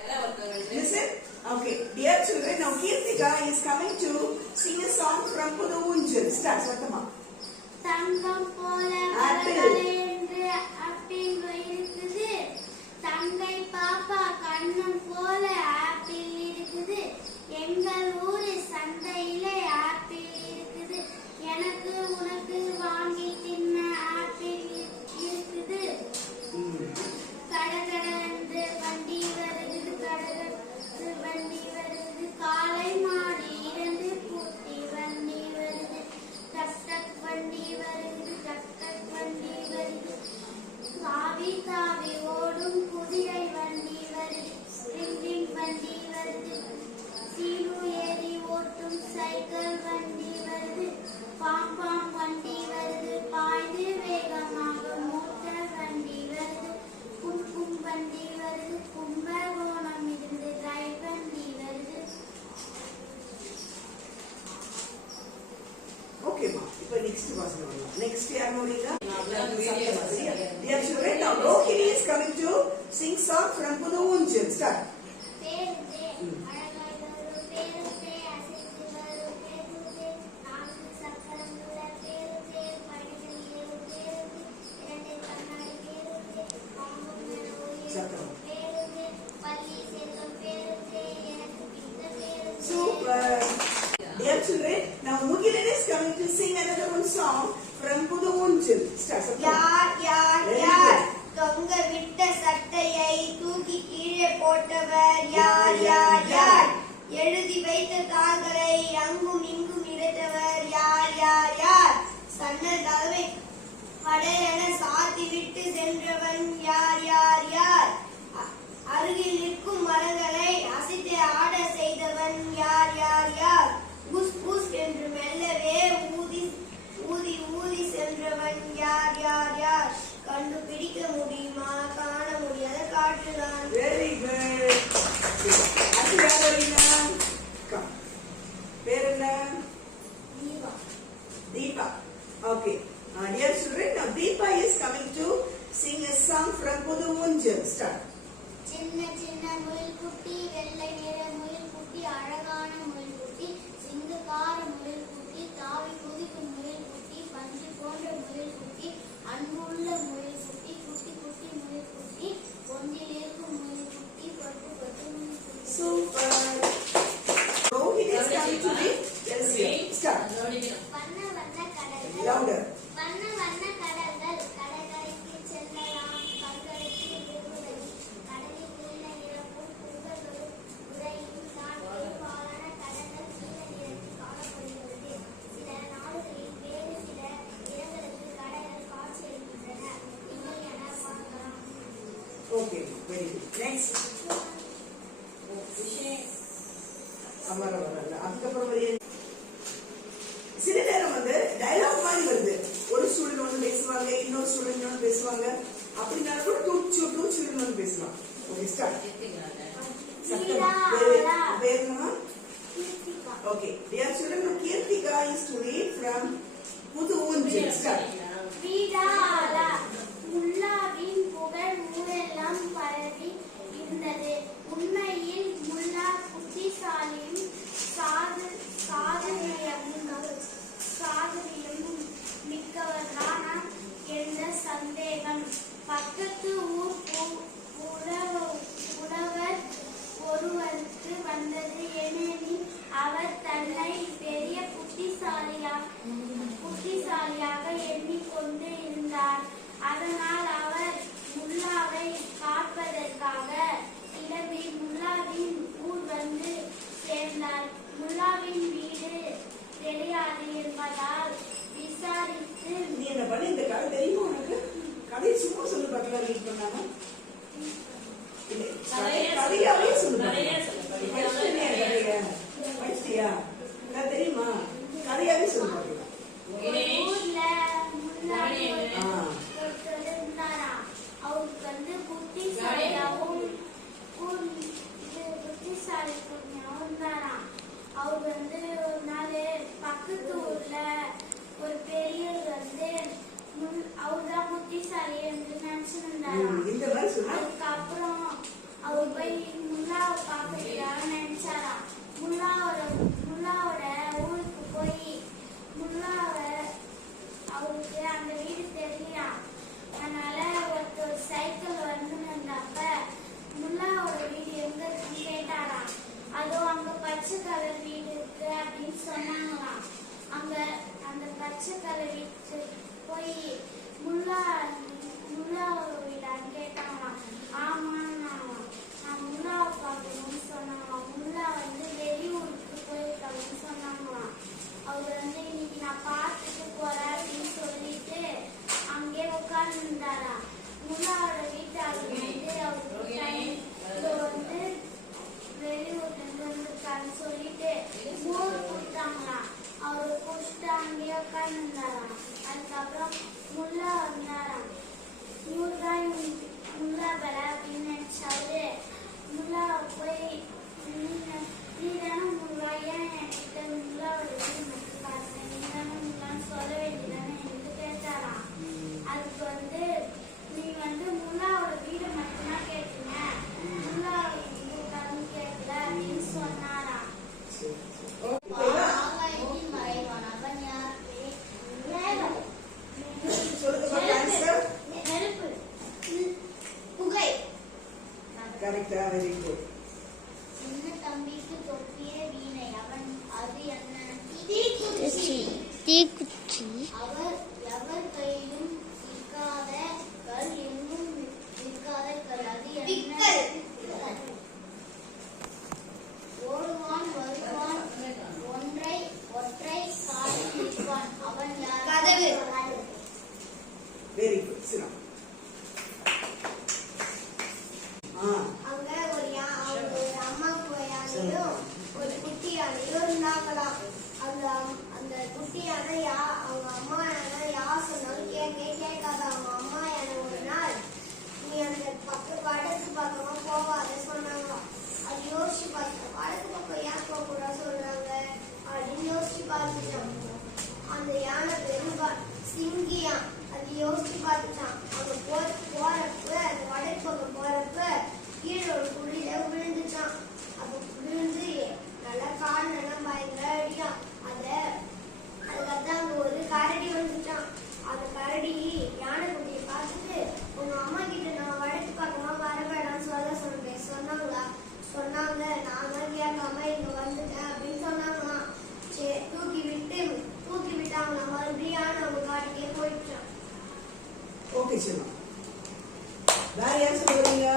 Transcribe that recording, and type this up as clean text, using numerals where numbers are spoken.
Listen. Okay, dear children, now Kirtika is coming to sing a song from Pudu Unjal. Start, Sattama. தங்கம் போல மரங்களே என்று apple இருக்குது, தங்கை பாப்பா கண்ணம் போல ஆப்பிள் இருக்குது, எங்கள் ஊரு சந்தையில ஆப்பிள் இருக்குது, எனக்கு உனக்கு வாங்கி தின்ன ஆப்பிள் இருக்குது. கடகடன்று வண்டி வருது, கடகடன்று வண்டி வருது, காலை மாடி இரண்டு பூட்டி வண்டி வருது, டக் டக் வண்டி வருது, டக் டக் வண்டி வருது, தாவி தாவி ஓடும் குதிரை வண்டி வருது, ரிங் ரிங் வண்டி வருது, சீரு ஏறி ஓட்டும் சைக்கிள் வண்டி வருது, பாம் பாம் வண்டி வருது, பாய்ந்து வேகமாக மோட்டார் வண்டி வருது, கும் கும் வண்டி வருது, கும்பகோணம் இருந்து ரயில் வண்டி வருது. Okay, ma. Now next person. Next year, Monica. Dear children, now Rohini is coming to sing song from Pudu Unjal. Start. Super. Dear children, now Mugilan is coming to sing another one song from Pudu Unjal. Start. யார் யார் யார் தொங்க விட்ட சட்டையை தூக்கி கீழே போட்டவர் யார் யார் யார், எழுதி வைத்த தாள்களை அங்கும் இங்கும் இறைத்தவர் யார் யார் யார், சன்னல் கதவை படையென சாத்தி விட்டு சென்றவன் யார் யார் யார், அருகில் நிற்கும் மரங்களை அசைத்து ஆட செய்தவன் யார் யார் யார், புஸ் புஸ் என்று மெல்லவே ஊதி ஊதி ஊதி சென்றவன் யார் யார் யார், கண்டுபிடிக்க முடியுமா காண முடியாத காற்றுதான். Very good. Asya Marina. Come. Perna. Deepa. Deepa. Okay. Dear children, now Deepa is coming to sing a song from Pudu Unjal. Start. சின்ன சின்ன முயல் குட்டி, வெள்ளை நிற முயல் குட்டி, அழகான முயல் குட்டி, சிங்கக்கார முயல் குட்டி, தாவி குதிக்கும் முயல் குட்டி, பஞ்சு போன்ற முயல் குட்டி, அன்புள்ள முயல் குட்டி, குட்டி குட்டி முயல் குட்டி, ஒன்றில் இருக்கும் முயல் குட்டி, பட்டு பட்டு முயல் குட்டி. Super. Rohini is coming to read. Yes, start. வண்ண வண்ண கடல்கள், Louder. வண்ண வண்ண கடல்கள், கடற்கரைக்கு செல்லலாம், கண்களுக்கு விடுவதில்லை, கடலில் நீல நிறமும் புல்வெளிகளும் உறையும் தான் பெரும்பாலான கடல்கள் நீல நிறத்தில் காணப்படுகிறது. சில நாடுகளில் வேறு சில இடங்களுக்கு கடல்கள் காட்சியளிக்கின்றன. நீங்கள் என பார்க்கலாம். Okay, very good. Next. அமர வரல. அதுக்கப்புறம் சில நேரம் வந்து டயலாக் மாதிரி வருது. ஒரு ஸ்டூடெண்ட் ஒன்று பேசுவாங்க, இன்னொரு ஸ்டூடெண்ட் ஒன்று பேசுவாங்க. அப்படினாலும் கூட டூ ஸ்டூடெண்ட் ஒன்று பேசலாம். Okay, start. Okay, dear children, now Kirtika is to read from Pudu Unjal. Start. வீடாலா, முல்லாவின் புகழ் ஊரெல்லாம் பரவி இருந்தது. உண்மையில் முல்லா புத்திசாலியும் சாதுரியமும் மிக்கவர்தானா என்ற சந்தேகம் பக்கத்து ஊர் உழவர் ஒருவருக்கு வந்தது. ஏனெனில் அவர் தன்னை பெரிய புத்திசாலியாக எண்ணிக்கொண்டு இருந்தார். அதனால் அவர் முல்லாவை காப்பதற்காக கிளம்பி முல்லாவின் ஊர் வந்து சேர்ந்தார். முல்லாவின் வீடு தெரியாது என்பதால் விசாரித்து, நீ என்ன பண்ண, இந்த கதை தெரியுமா உனக்கு? கதையை சும்மா சொல்லு பார்க்கலாம். ரீட் பண்ணாம கதையாவே சொல்லு. படிச்சிட்டியா? தெரியுமா? கதையாவே சொல்லு பார்க்கலாம். ஊர்ல முல்லாவி ஒருத்தர் இருந்தாராம். அவருக்கு வந்து புத்திசாலியாகவும் இருந்தாராம். அவர் வந்து ஒரு நாள் பக்கத்து ஊர்ல ஒரு பெரியவர் வந்து அவர்தான் புத்திசாலி என்று நினைச்சிருந்தாராம். உட்கார்ந்தாரா. முல்லாவோட வீட்டாளர் வந்து அவருக்கு வந்து வெளியூர்ல இருந்து வந்திருக்காருன்னு சொல்லிட்டு மோர் கொடுத்தாங்களாம். அவரு குடிச்சிட்டு அங்கேயே உட்கார்ந்துருந்தாராம். அதுக்கப்புறம் முல்லா வந்தாராம். இவருதான் முல்லா பல அப்படின்னு நினைச்சாரு. முல்லா போய் நீதான முல்லா, ஏன் என்கிட்ட முல்லாவோட வீடு மட்டும் காட்டுறேன், நீதான முல்லான்னு சொல்ல வேண்டியதானே என்று கேட்டாராம். அதுக்கு வந்து நீ வந்து முல்லாவோட வீடு மட்டும்தான் கேட்டீங்க, முல்லாவோட வீடு கேட்கல அப்படின்னு சொன்னாராம். ஆகாயத்தின் மறைவான் அவன் யார்? நெருப்பு, புகை. கரெக்டா, வெரி குட். சின்ன தம்பிக்கு தொப்பிய வீணை, அவன் அது என்ன? தீக்குச்சி. தீக்குச்சி. அவர் எவர் கையிலும் நிற்காத கல், எங்கும் நிற்காத கல், அது என்ன? ஓடுவான் வருவான் ஒற்றை காலில் நிற்பான், அவன் யார்? கதவு. Very good. சினம். அங்க ஒரு அம்மாவுக்கு ஒரு யானையும் ஒரு குட்டி யானையும் இருந்தாங்களாம். அந்த குட்டி யானை அவங்க அம்மா யானை யார் சொன்னாலும் கேட்காத. அவங்க அம்மா யானை ஒரு நாள் நீ அந்த வடக்கு பக்கமா போவாத சொன்னாங்க. அது யோசிச்சு பார்த்தேன், வடக்கு பக்கம் ஏன் போக கூடாது சொல்றாங்க அப்படின்னு யோசிச்சு பார்த்துட்டான். அந்த யானை பெரும்பா சிங்கியா, அது யோசிச்சு பார்த்துட்டான். அங்க போறப்ப அந்த வடக்கு பக்கம் போறப்ப கீழே ஒரு குழியில விழுந்துட்டான். அப்ப விழுந்து நல்லா கால் எல்லாம் பயங்கர அடியான். அதுக்கப்புறம் அங்க ஒரு கரடி வந்துட்டான். அந்த கரடி யானை குட்டியை பார்த்துட்டு, உங்க அம்மா கிட்ட நான் வடக்கு பக்கமா வர வேடாம்னு சொன்னாங்களா? சொன்னாங்க. நான் தான் கேட்காம இங்க வந்துட்டேன் அப்படின்னு சொன்னாங்களாம். சரி, தூக்கி விட்டாங்களா. மறுபடியும் யானை அவங்க காட்டுக்கே போயிட்டான். ஓகே, சினம். வேற யார் சொல்லுவீங்க?